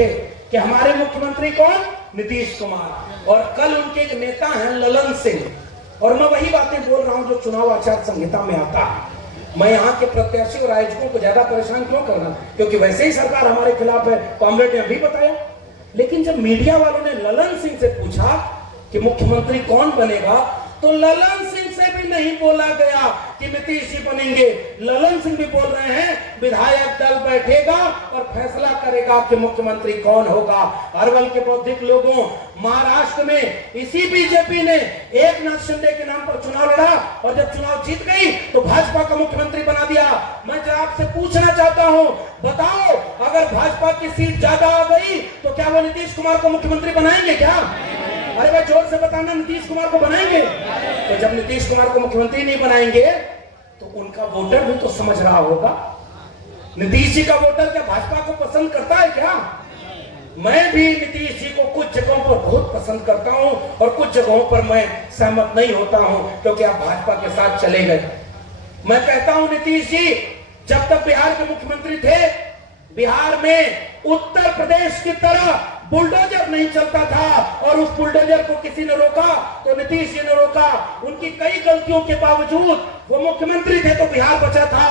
थे कि हमारे मुख्यमंत्री कौन, नीतीश कुमार, और कल उनके एक नेता हैं ललन सिंह। और मैं वही बातें बोल रहा हूं जो चुनाव आचार संहिता में आता है। मैं यहाँ के प्रत्याशी और आयोजकों को ज्यादा परेशान क्यों करना, क्योंकि वैसे ही सरकार हमारे खिलाफ है, कॉमरेड ने अभी बताया। लेकिन जब मीडिया वालों ने ललन सिंह से पूछा कि मुख्यमंत्री कौन बनेगा, तो ललन सिंह से भी नहीं बोला गया कि नीतीश जी बनेंगे। ललन सिंह भी बोल रहे हैं विधायक दल बैठेगा और फैसला करेगा कि मुख्यमंत्री कौन होगा। अरवल के बौद्धिक लोगों, महाराष्ट्र में इसी बीजेपी ने एकनाथ शिंदे के नाम पर चुनाव लड़ा और जब चुनाव जीत गई तो भाजपा का मुख्यमंत्री बना दिया। मैं जो आपसे पूछना चाहता हूं, बताओ अगर भाजपा की सीट ज्यादा आ गई तो क्या वो नीतीश कुमार को मुख्यमंत्री बनाएंगे क्या? अरे भाई जोर से बताना, नीतीश कुमार को बनाएंगे? तो जब नीतीश कुमार को मुख्यमंत्री नहीं बनाएंगे तो उनका वोटर भी तो समझ रहा होगा। नीतीश जी का वोटर क्या भाजपा को पसंद करता है क्या? मैं भी नीतीश जी को कुछ जगहों पर बहुत पसंद करता हूं और कुछ जगहों पर मैं सहमत नहीं होता हूं, क्योंकि आप भाजपा के साथ चले गए। मैं कहता हूं नीतीश जी जब तक बिहार के मुख्यमंत्री थे, बिहार में उत्तर प्रदेश की तरह बुलडोजर नहीं चलता था, और उस बुलडोजर को किसी ने रोका तो नीतीश जी ने रोका। उनकी कई गलतियों के बावजूद वो मुख्यमंत्री थे तो बिहार बचा था।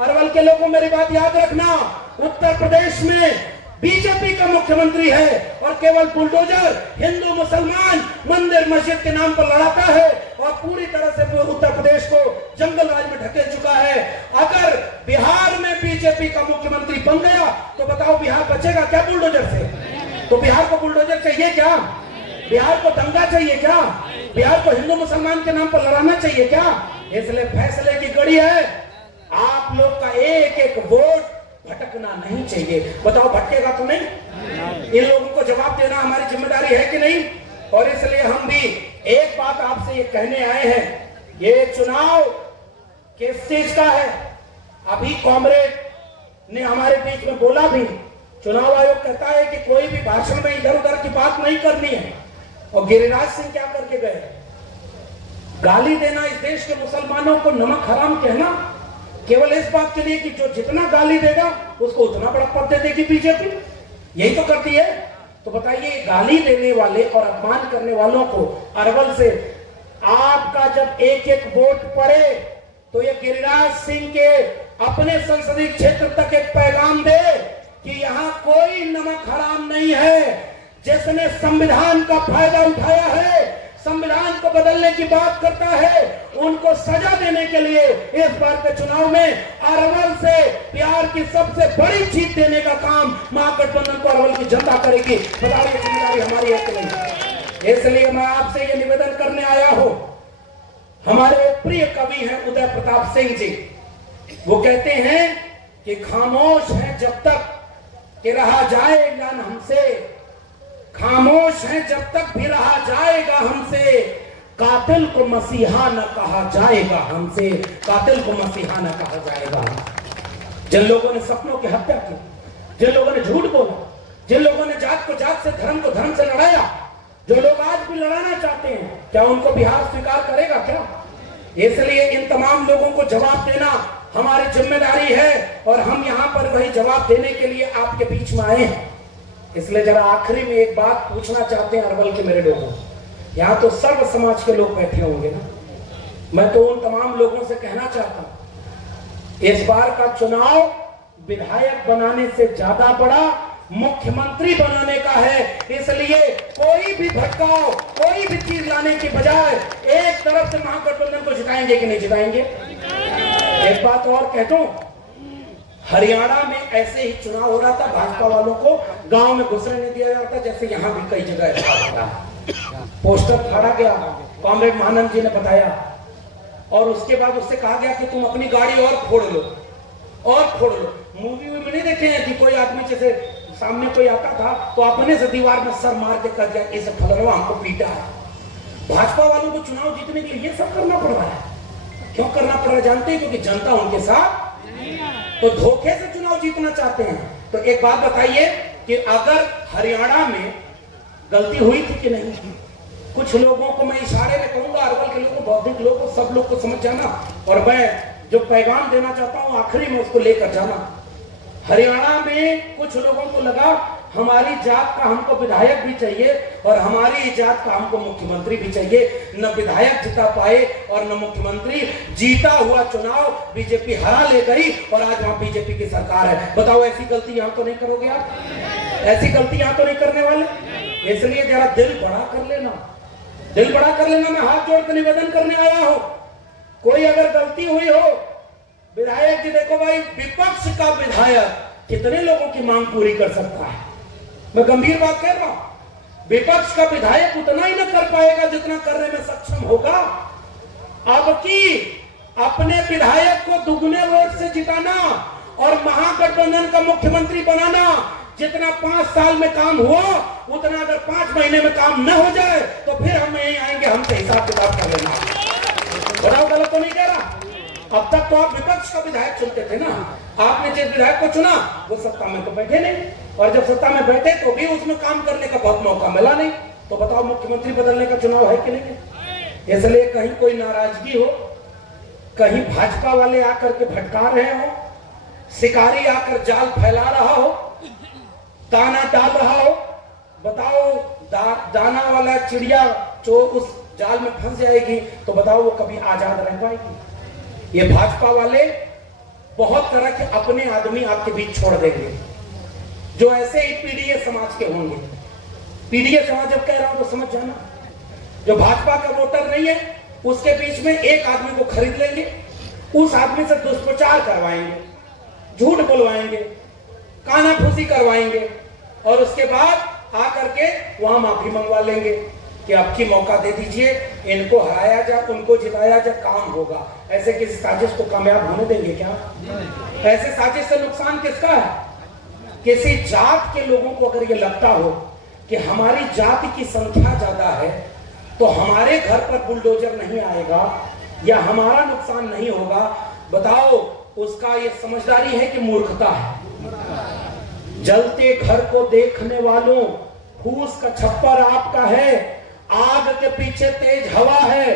अरवल के लोगों मेरी बात याद रखना, उत्तर प्रदेश में बीजेपी का मुख्यमंत्री है और केवल बुलडोजर हिंदू मुसलमान मंदिर मस्जिद के नाम पर लड़ाता है और पूरी तरह से उत्तर प्रदेश को जंगल राज में ढकेल चुका है। अगर बिहार में बीजेपी का मुख्यमंत्री बन गया तो बताओ बिहार बचेगा क्या बुलडोजर से? तो बिहार को बुलडोजर चाहिए क्या? बिहार को दंगा चाहिए क्या? बिहार को हिंदू मुसलमान के नाम पर लड़ाना चाहिए क्या? इसलिए फैसले की घड़ी है, आप लोग का एक एक वोट भटकना नहीं चाहिए। बताओ भटकेगा तो नहीं? इन लोगों को जवाब देना हमारी जिम्मेदारी है कि नहीं? और इसलिए हम भी एक बात आपसे ये कहने आए हैं, ये चुनाव किस चीज का है? अभी कॉमरेड ने हमारे बीच में बोला भी, चुनाव आयोग कहता है कि कोई भी भाषण में इधर उधर की बात नहीं करनी है। और गिरिराज सिंह क्या करके गए? गाली देना, इस देश के मुसलमानों को नमक हराम कहना, केवल इस बात के लिए कि जो जितना गाली देगा उसको उतना बड़ा पद दे देगी बीजेपी। यही तो करती है। तो बताइए, गाली देने वाले और अपमान करने वालों को अरवल से आपका जब एक एक वोट पड़े तो ये गिरिराज सिंह के अपने संसदीय क्षेत्र तक एक पैगाम दे कि यहां कोई नमक हराम नहीं है। जिसने संविधान का फायदा उठाया है, संविधान को बदलने की बात करता है, उनको सजा देने के लिए इस बार के चुनाव में अरवल से बिहार की सबसे बड़ी जीत देने का काम महागठबंधन को अरवल की जनता करेगी। बताइए जिम्मेदारी हमारी है कि नहीं? इसलिए मैं आपसे ये निवेदन करने आया हूं। हमारे प्रिय कवि हैं उदय प्रताप सिंह जी, वो कहते हैं कि खामोश है जब तक कि रहा जाएगा हमसे, खामोश है जब तक भी रहा जाएगा हमसे, कातिल को मसीहा न कहा जाएगा हमसे, कातिल को मसीहा न कहा जाएगा। जिन लोगों ने सपनों की हत्या की, जिन लोगों ने झूठ बोला, जिन लोगों ने जात को जात से, धर्म को धर्म से लड़ाया, जो लोग आज भी लड़ाना चाहते हैं, क्या उनको बिहार स्वीकार करेगा क्या? इसलिए इन तमाम लोगों को जवाब देना हमारी जिम्मेदारी है और हम यहाँ पर वही जवाब देने के लिए आपके बीच में आए हैं। इसलिए जरा आखिरी में एक बात पूछना चाहते हैं अरवल के मेरे लोगों, यहाँ तो सर्व समाज के लोग बैठे होंगे ना, मैं तो उन तमाम लोगों से कहना चाहता हूं, इस बार का चुनाव विधायक बनाने से ज्यादा बड़ा मुख्यमंत्री बनाने का है। इसलिए कोई भी भटकाव, कोई भी चीज लाने की बजाय एक तरफ से महागठबंधन को जिताएंगे कि नहीं जिताएंगे? एक बात और कह दूं, हरियाणा में ऐसे ही चुनाव हो रहा था, भाजपा वालों को गांव में घुसने नहीं दिया जाता, जैसे यहां भी कई जगह ऐसा पोस्टर फाड़ा गया, कॉमरेड महानंद जी ने बताया, और उसके बाद उससे कहा गया कि तुम अपनी गाड़ी और फोड़ लो और फोड़ लो। मूवी में नहीं देखे हैं कि कोई आदमी जैसे सामने कोई आता था तो अपने से दीवार में सर मार के कर दिया, इसे फलनवा हमको पीटा है। भाजपा वालों को चुनाव जीतने के लिए ये सब करना पड़ रहा है। क्यों करना पड़ रहा है जानते हैं? क्योंकि जनता उनके साथ तो धोखे से चुनाव जीतना चाहते हैं। तो एक बात बताइए कि अगर हरियाणा में गलती हुई थी कि नहीं? कुछ लोगों को मैं इशारे में कहूंगा, अरवल के लोगों, बौद्धिक लोगों, सब लोग को समझ जाना, और मैं जो पैगाम देना चाहता हूं आखिरी में उसको लेकर जाना। हरियाणा में कुछ लोगों को लगा हमारी जात का हमको विधायक भी चाहिए और हमारी जात का हमको मुख्यमंत्री भी चाहिए। न विधायक जिता पाए और न मुख्यमंत्री। जीता हुआ चुनाव बीजेपी हरा ले गई और आज वहां बीजेपी की सरकार है। बताओ ऐसी गलती यहां तो नहीं करोगे आप? ऐसी गलती यहां तो नहीं करने वाले। इसलिए जरा दिल बड़ा कर लेना, दिल बड़ा कर लेना। मैं हाथ जोड़ कर निवेदन करने आया हूं, कोई अगर गलती हुई हो विधायक जी, देखो भाई विपक्ष का विधायक कितने लोगों की मांग पूरी कर सकता है? मैं गंभीर बात कह रहा हूं। विपक्ष का विधायक उतना ही न कर पाएगा जितना करने में सक्षम होगा। अब की अपने विधायक को दुगने वोट से जिताना और महागठबंधन का मुख्यमंत्री बनाना, जितना 5 साल में काम हुआ उतना अगर 5 महीने में काम न हो जाए तो फिर हम यहीं आएंगे, हमसे हिसाब किताब कर लेना। बताओ गलत तो नहीं कह रहा? अब तक तो आप विपक्ष का विधायक चुनते थे ना। आपने जिस विधायक को चुना वो सत्ता में तो बैठे नहीं, और जब सत्ता में बैठे तो भी उसमें काम करने का बहुत मौका मिला नहीं। तो बताओ मुख्यमंत्री बदलने का चुनाव है कि नहीं? इसलिए कहीं कोई नाराजगी हो, कहीं भाजपा वाले आकर के भटका रहे हो, शिकारी आकर जाल फैला रहा हो, दाना डाल रहा हो, बताओ दाना वाला चिड़िया जो उस जाल में फंस जाएगी तो बताओ वो कभी आजाद रह पाएगी? ये भाजपा वाले बहुत तरह के अपने आदमी आपके बीच छोड़ देंगे जो ऐसे ही पीडीए समाज के होंगे। पीडीए समाज जब कह रहा हूं तो समझ जाना, जो भाजपा का वोटर नहीं है उसके बीच में एक आदमी को खरीद लेंगे, उस आदमी से दुष्प्रचार करवाएंगे, झूठ बुलवाएंगे, कानाफूसी करवाएंगे और उसके बाद आकर के वहां माफी मंगवा लेंगे कि आपकी मौका दे दीजिए, इनको हराया जाए, उनको जिताया जाए, काम होगा। ऐसे किसी साजिश को कामयाब होने देंगे क्या? ऐसे साजिश से नुकसान किसका है? किसी जात के लोगों को अगर ये लगता हो कि हमारी जाति की संख्या ज्यादा है तो हमारे घर पर बुलडोजर नहीं आएगा या हमारा नुकसान नहीं होगा, बताओ उसका ये समझदारी है कि मूर्खता है? जलते घर को देखने वालों, फूस का छप्पर आपका है, आग के पीछे तेज हवा है,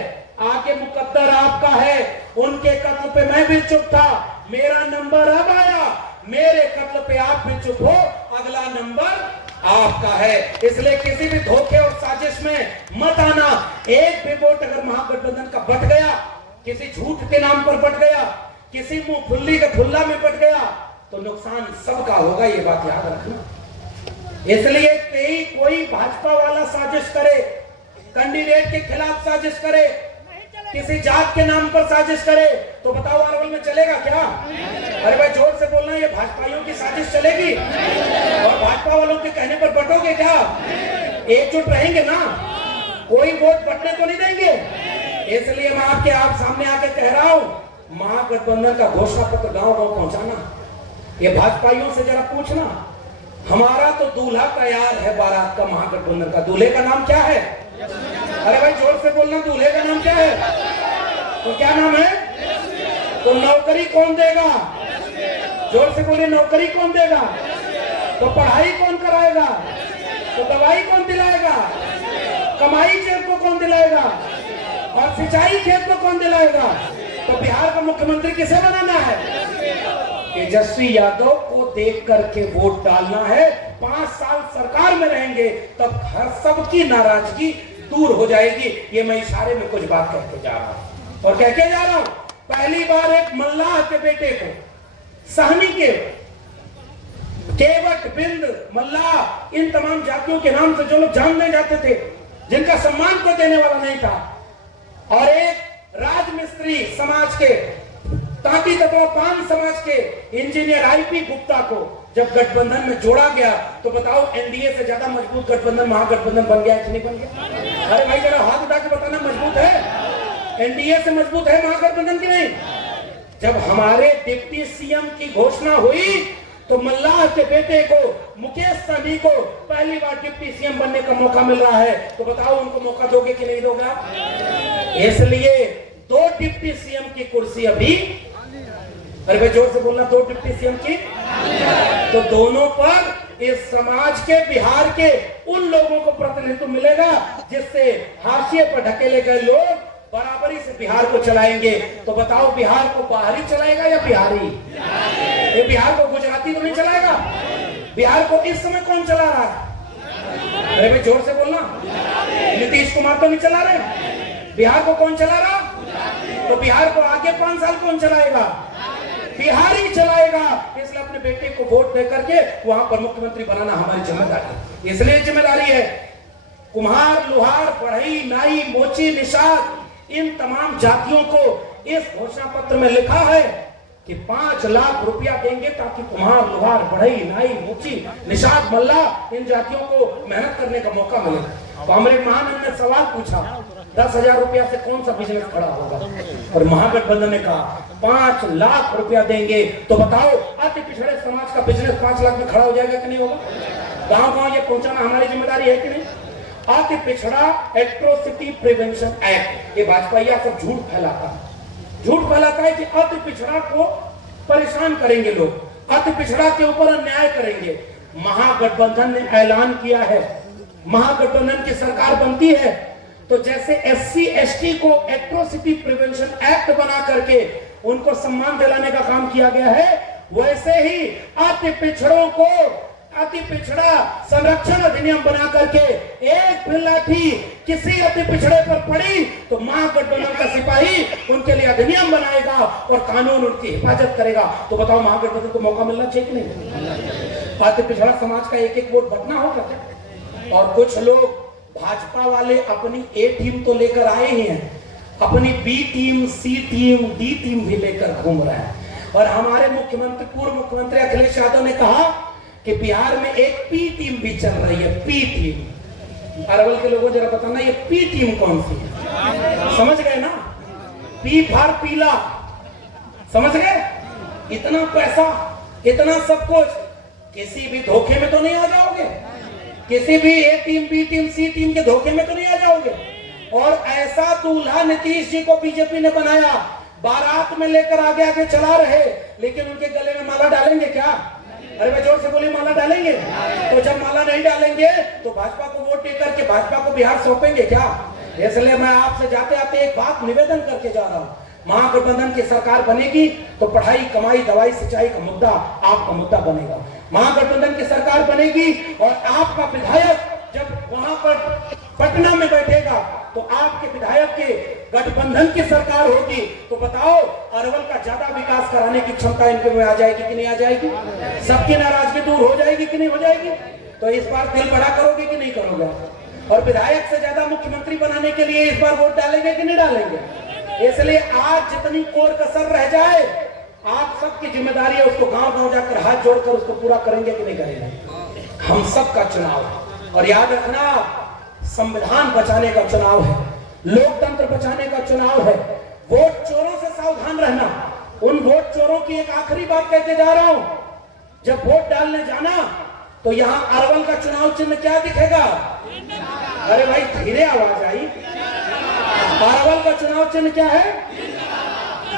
आगे मुकद्दर आपका है। उनके कत्ल पे मैं भी चुप था, मेरा नंबर अब आया, मेरे कत्ल पे आप भी चुप हो, अगला नंबर आपका है। इसलिए किसी भी धोखे और साजिश में मत आना। एक भी वोट अगर महागठबंधन का बट गया, किसी झूठ के नाम पर बट गया, किसी मुंह फुल्ली के फुल्ला में बट गया तो नुकसान सबका होगा, ये बात याद रखना। इसलिए कोई भाजपा वाला साजिश करे, कैंडिडेट के खिलाफ साजिश करे, किसी जात के नाम पर साजिश करे तो बताओ अरवल में चलेगा क्या? अरे भाई जोर से बोलना, ये भाजपाइयों की साजिश चलेगी? और भाजपा वालों के कहने पर बटोगे क्या? एकजुट रहेंगे ना, कोई वोट बटने तो नहीं देंगे। इसलिए मैं आप सामने आके कह रहा हूं, महागठबंधन का घोषणा पत्र गांव गांव पहुंचाना। ये भाजपाइयों से जरा पूछना, हमारा तो दूल्हा तैयार है बारात का, महागठबंधन का दूल्हे का नाम क्या है? अरे भाई जोर से बोलना, दूल्हे का नाम क्या है? तो क्या नाम है? तो नौकरी कौन देगा? जोर से बोले, नौकरी कौन देगा? तो पढ़ाई कौन कराएगा? तो दवाई कौन दिलाएगा? कमाई खेत को कौन दिलाएगा? और सिंचाई खेत को कौन दिलाएगा? तो बिहार का मुख्यमंत्री किसे बनाना है? तेजस्वी यादव को देख करके वोट डालना है। 5 साल सरकार में रहेंगे तब हर सबकी नाराजगी दूर हो जाएगी। ये मैं इशारे में कुछ बात कहते जा रहा हूं और कह के जा रहा हूं। पहली बार एक मल्लाह के बेटे को, सहनी के, केवट, बिंद, मल्लाह, इन तमाम जातियों के नाम से जो लोग जानने जाते थे, जिनका सम्मान को देने वाला नहीं था, और एक राजमिस्त्री समाज के, तांती तत्वा पान समाज के इंजीनियर आईपी गुप्ता को जब गठबंधन में जोड़ा गया तो बताओ एनडीए से ज्यादा मजबूत गठबंधन महागठबंधन बन गया कि नहीं बन गया? अरे भाई जरा हाथ उठा के बताना, मजबूत है? एनडीए से मजबूत है महागठबंधन की नहीं? जब हमारे डिप्टी सीएम की घोषणा हुई तो मल्लाह के बेटे को, मुकेश सहनी को पहली बार डिप्टी सीएम बनने का मौका मिल रहा है, तो बताओ उनको मौका दोगे कि नहीं दोगे? इसलिए 2 डिप्टी सीएम की कुर्सी अभी, अरे भाई जोर से बोलना, 2 डिप्टी सीएम की, तो दोनों पर इस समाज के, बिहार के उन लोगों को प्रतिनिधित्व मिलेगा जिससे हाशिए पर ढकेले गए लोग बराबरी से बिहार को चलाएंगे। तो बताओ बिहार को बाहरी चलाएगा या बिहारी? ये बिहार को गुजराती तो नहीं चलाएगा, बिहार को इस समय कौन चला रहा है? अरे भाई जोर से बोलना। नीतीश कुमार तो नहीं चला रहे। बिहार को कौन चला रहा? तो बिहार को आगे 5 साल कौन चलाएगा? बिहार ही चलाएगा। इसलिए अपने बेटे को वोट दे करके वहां पर मुख्यमंत्री बनाना हमारी जिम्मेदारी। इसलिए जिम्मेदारी है कुम्हार, लोहार, बढ़ई, नाई, मोची, निषाद इन तमाम जातियों को इस घोषणा पत्र में लिखा है कि 5 लाख रुपया देंगे ताकि कुम्हार, लोहार, बढ़ई, नाई, मोची, निषाद, मल्ला इन जातियों को मेहनत करने का मौका मिले। तो कॉमरेड महानंद ने सवाल पूछा 10,000 रुपया से कौन सा बिजनेस खड़ा होगा? और महागठबंधन ने कहा 5 लाख रुपया देंगे। तो बताओ अति पिछड़े समाज का बिजनेस 5 लाख में खड़ा हो जाएगा कि नहीं होगा? गांव-गांव ये पहुंचाना हमारी जिम्मेदारी है कि नहीं? अति पिछड़ा एट्रोसिटी प्रिवेंशन एक्ट, ये भाजपा सब झूठ फैलाता है। झूठ फैलाता है कि अति पिछड़ा को परेशान करेंगे लोग, अति पिछड़ा के ऊपर अन्याय करेंगे। महागठबंधन ने ऐलान किया है, महागठबंधन की सरकार बनती है तो जैसे एससी एसटी को एट्रोसिटी प्रिवेंशन एक्ट बना करके उनको सम्मान दिलाने का काम किया गया है, वैसे ही अति पिछड़ों को अति पिछड़ा संरक्षण अधिनियम बना करके एक भी लाठी किसी अति पिछड़े पर पड़ी तो महागठबंधन का सिपाही उनके लिए अधिनियम बनाएगा और कानून उनकी हिफाजत करेगा। तो बताओ महागठबंधन को मौका मिलना चाहिए कि नहीं? अति पिछड़ा समाज का एक वोट बटना होगा। और कुछ लोग भाजपा वाले अपनी ए टीम तो लेकर आए ही हैं, अपनी बी टीम, सी टीम, डी टीम भी लेकर घूम रहे हैं। और हमारे मुख्यमंत्री, पूर्व मुख्यमंत्री अखिलेश यादव ने कहा कि बिहार में एक पी टीम भी चल रही है। पी टीम, अरवल के लोगों जरा बताना ये पी टीम कौन सी है? समझ गए ना? पी फॉर पीला, समझ गए? इतना पैसा, इतना सब कुछ, किसी भी धोखे में तो नहीं आ जाओगे? किसी भी ए टीम, बी टीम, सी टीम के धोखे में तो नहीं आ जाओगे? और ऐसा दूल्हा नीतीश जी को बीजेपी ने बनाया, बारात में लेकर आगे आगे चला रहे, लेकिन उनके गले में माला डालेंगे क्या? अरे भाई जोर से बोलिए, माला डालेंगे? तो जब माला नहीं डालेंगे तो भाजपा को वोट देकर के भाजपा को बिहार सौंपेंगे क्या? इसलिए मैं आपसे जाते आते एक बात निवेदन करके जा रहा हूँ, महागठबंधन की सरकार बनेगी तो पढ़ाई, कमाई, दवाई, सिंचाई का मुद्दा आपका मुद्दा बनेगा। महागठबंधन की सरकार बनेगी और आपका विधायक जब वहां पर पटना में बैठेगा तो आपके विधायक के गठबंधन की सरकार होगी। तो बताओ अरवल का ज्यादा विकास कराने की क्षमता इनके में आ जाएगी कि नहीं आ जाएगी? सबकी नाराजगी दूर हो जाएगी कि नहीं हो जाएगी? तो इस बार दिल बड़ा करोगे कि नहीं करोगे? और विधायक से ज्यादा मुख्यमंत्री बनाने के लिए इस बार वोट डालेंगे कि नहीं डालेंगे? इसलिए आज जितनी कोर कसर रह जाए, आप सबकी जिम्मेदारी है उसको गांव-गांव जाकर हाथ जोड़कर उसको पूरा करेंगे कि नहीं करेंगे? हम सबका चुनाव। और याद रखना, संविधान बचाने का चुनाव है, लोकतंत्र बचाने का चुनाव है। वोट चोरों से सावधान रहना। उन वोट चोरों की एक आखिरी बात कहते जा रहा हूं, जब वोट डालने जाना तो यहां अरवल का चुनाव चिन्ह क्या दिखेगा? अरे भाई धीरे आवाज आई। अरवल का चुनाव चिन्ह क्या है?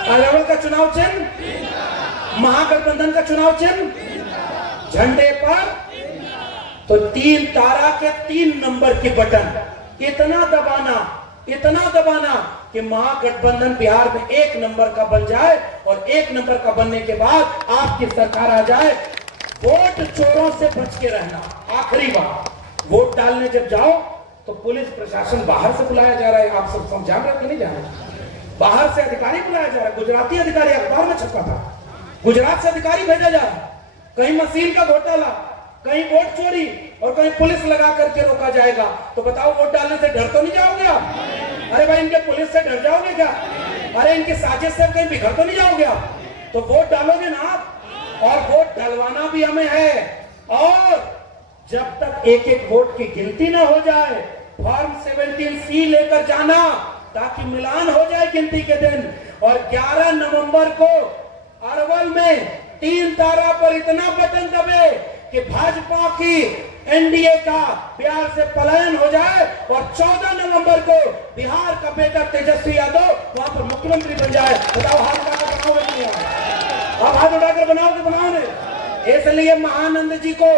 अरवल का चुनाव चिन्ह, महागठबंधन का चुनाव चिन्ह झंडे पर तो 3 तारा के 3 नंबर के बटन, इतना दबाना कि महागठबंधन बिहार में 1 नंबर का बन जाए और 1 नंबर का बनने के बाद आपकी सरकार आ जाए। वोट चोरों से बच के रहना। आखिरी बात, वोट डालने जब जाओ तो पुलिस प्रशासन बाहर से बुलाया जा रहा है, आप सब समझा रहे कि नहीं जाना? बाहर से अधिकारी बुलाया जा रहा है। गुजराती अधिकारी अखबार में छपा था, गुजरात से अधिकारी भेजा जा रहा है। कहीं मशीन का घोटाला, कहीं वोट चोरी और कहीं पुलिस लगा करके रोका जाएगा। तो बताओ वोट डालने से डर तो नहीं जाओगे आप? अरे भाई इनके पुलिस से डर जाओगे क्या? अरे इनकी साजिश से कहीं बिखर तो नहीं जाओगे आप? तो वोट डालोगे ना आप, और वोट डलवाना भी हमें है। और जब तक एक एक वोट की गिनती ना हो जाए, फॉर्म 17C लेकर जाना ताकि मिलान हो जाए गिनती के दिन। और 11 नवंबर को अरवल में 3 तारा पर इतना बटन दबे कि भाजपा की एनडीए का बिहार से पलायन हो जाए और 14 नवंबर को बिहार का बेटा तेजस्वी यादव वहां पर मुख्यमंत्री बन जाए। बताओ हाथ उठाकर बनाओगे कि नहीं? आप हाथ उठाकर बनाओगे? बनाओगे। इसलिए महानंद जी को,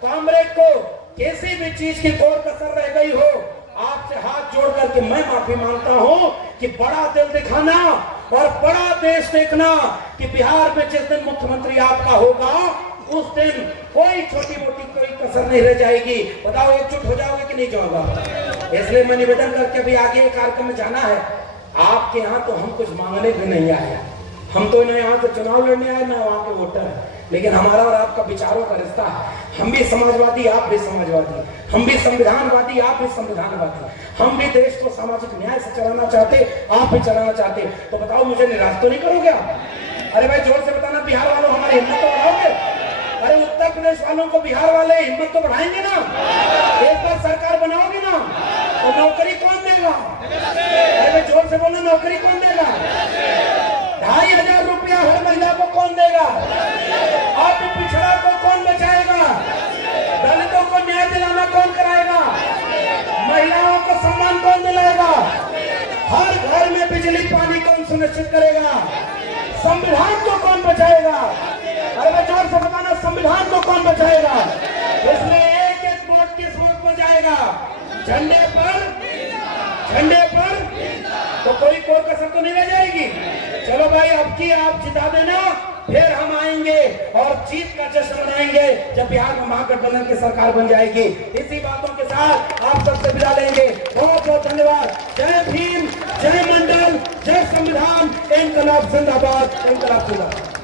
कॉमरेड को किसी भी चीज की कोर कसर रह गई हो, आपसे हाथ जोड़ करके मैं माफी मांगता हूं कि बड़ा दिल दिखाना और बड़ा देश देखना कि बिहार में जिस दिन मुख्यमंत्री आपका होगा उस दिन कोई छोटी मोटी कोई कसर नहीं रह जाएगी। बताओ एकजुट हो जाओगे कि नहीं जाओगे? इसलिए मैं निवेदन करके अभी आगे कार्यक्रम में जाना है। आपके यहाँ तो हम कुछ मांगने भी नहीं आए, हम तो न यहाँ से चुनाव लड़ने आए, न वहाँ के वोटर है, लेकिन हमारा और आपका विचारों का रिश्ता है। हम भी समाजवादी, आप भी समाजवादी, हम भी संविधानवादी, आप भी संविधानवादी, हम भी देश को सामाजिक न्याय से चलाना चाहते, आप भी चलाना चाहते। तो बताओ मुझे निराश तो नहीं करोगे आप? अरे भाई जोर से बताना, बिहार वालों हमारी हिम्मत तो बढ़ाओगे? अरे उत्तर प्रदेश वालों को बिहार वाले हिम्मत तो बढ़ाएंगे ना? एक बार सरकार बनाओगे ना, तो नौकरी कौन देगा? अरे जोर से बोलो, नौकरी कौन देगा? 2500 रुपया हर महिला को कौन देगा? आप पिछड़ा को कौन बचाएगा? दलितों को न्याय दिलाना कौन कराएगा? महिलाओं को सम्मान कौन दिलाएगा? हर घर में बिजली पानी कौन सुनिश्चित करेगा? संविधान को कौन बचाएगा? अरे जोर से बताना, संविधान को कौन बचाएगा? इसलिए एक एक वोट किस वोट पर जाएगा? झंडे पर, झंडे पर। तो कोई कोर कसर तो नहीं रह जाएगी। चलो भाई, अब की आप जिता देना, फिर हम आएंगे और जीत का जश्न मनाएंगे जब बिहार में महागठबंधन की सरकार बन जाएगी। इसी बातों के साथ आप सबसे विदा लेंगे। बहुत बहुत धन्यवाद। जय भीम, जय मंडल, जय संविधान, इनकलाब जिंदाबाद, इनकलाब जिंदाबाद।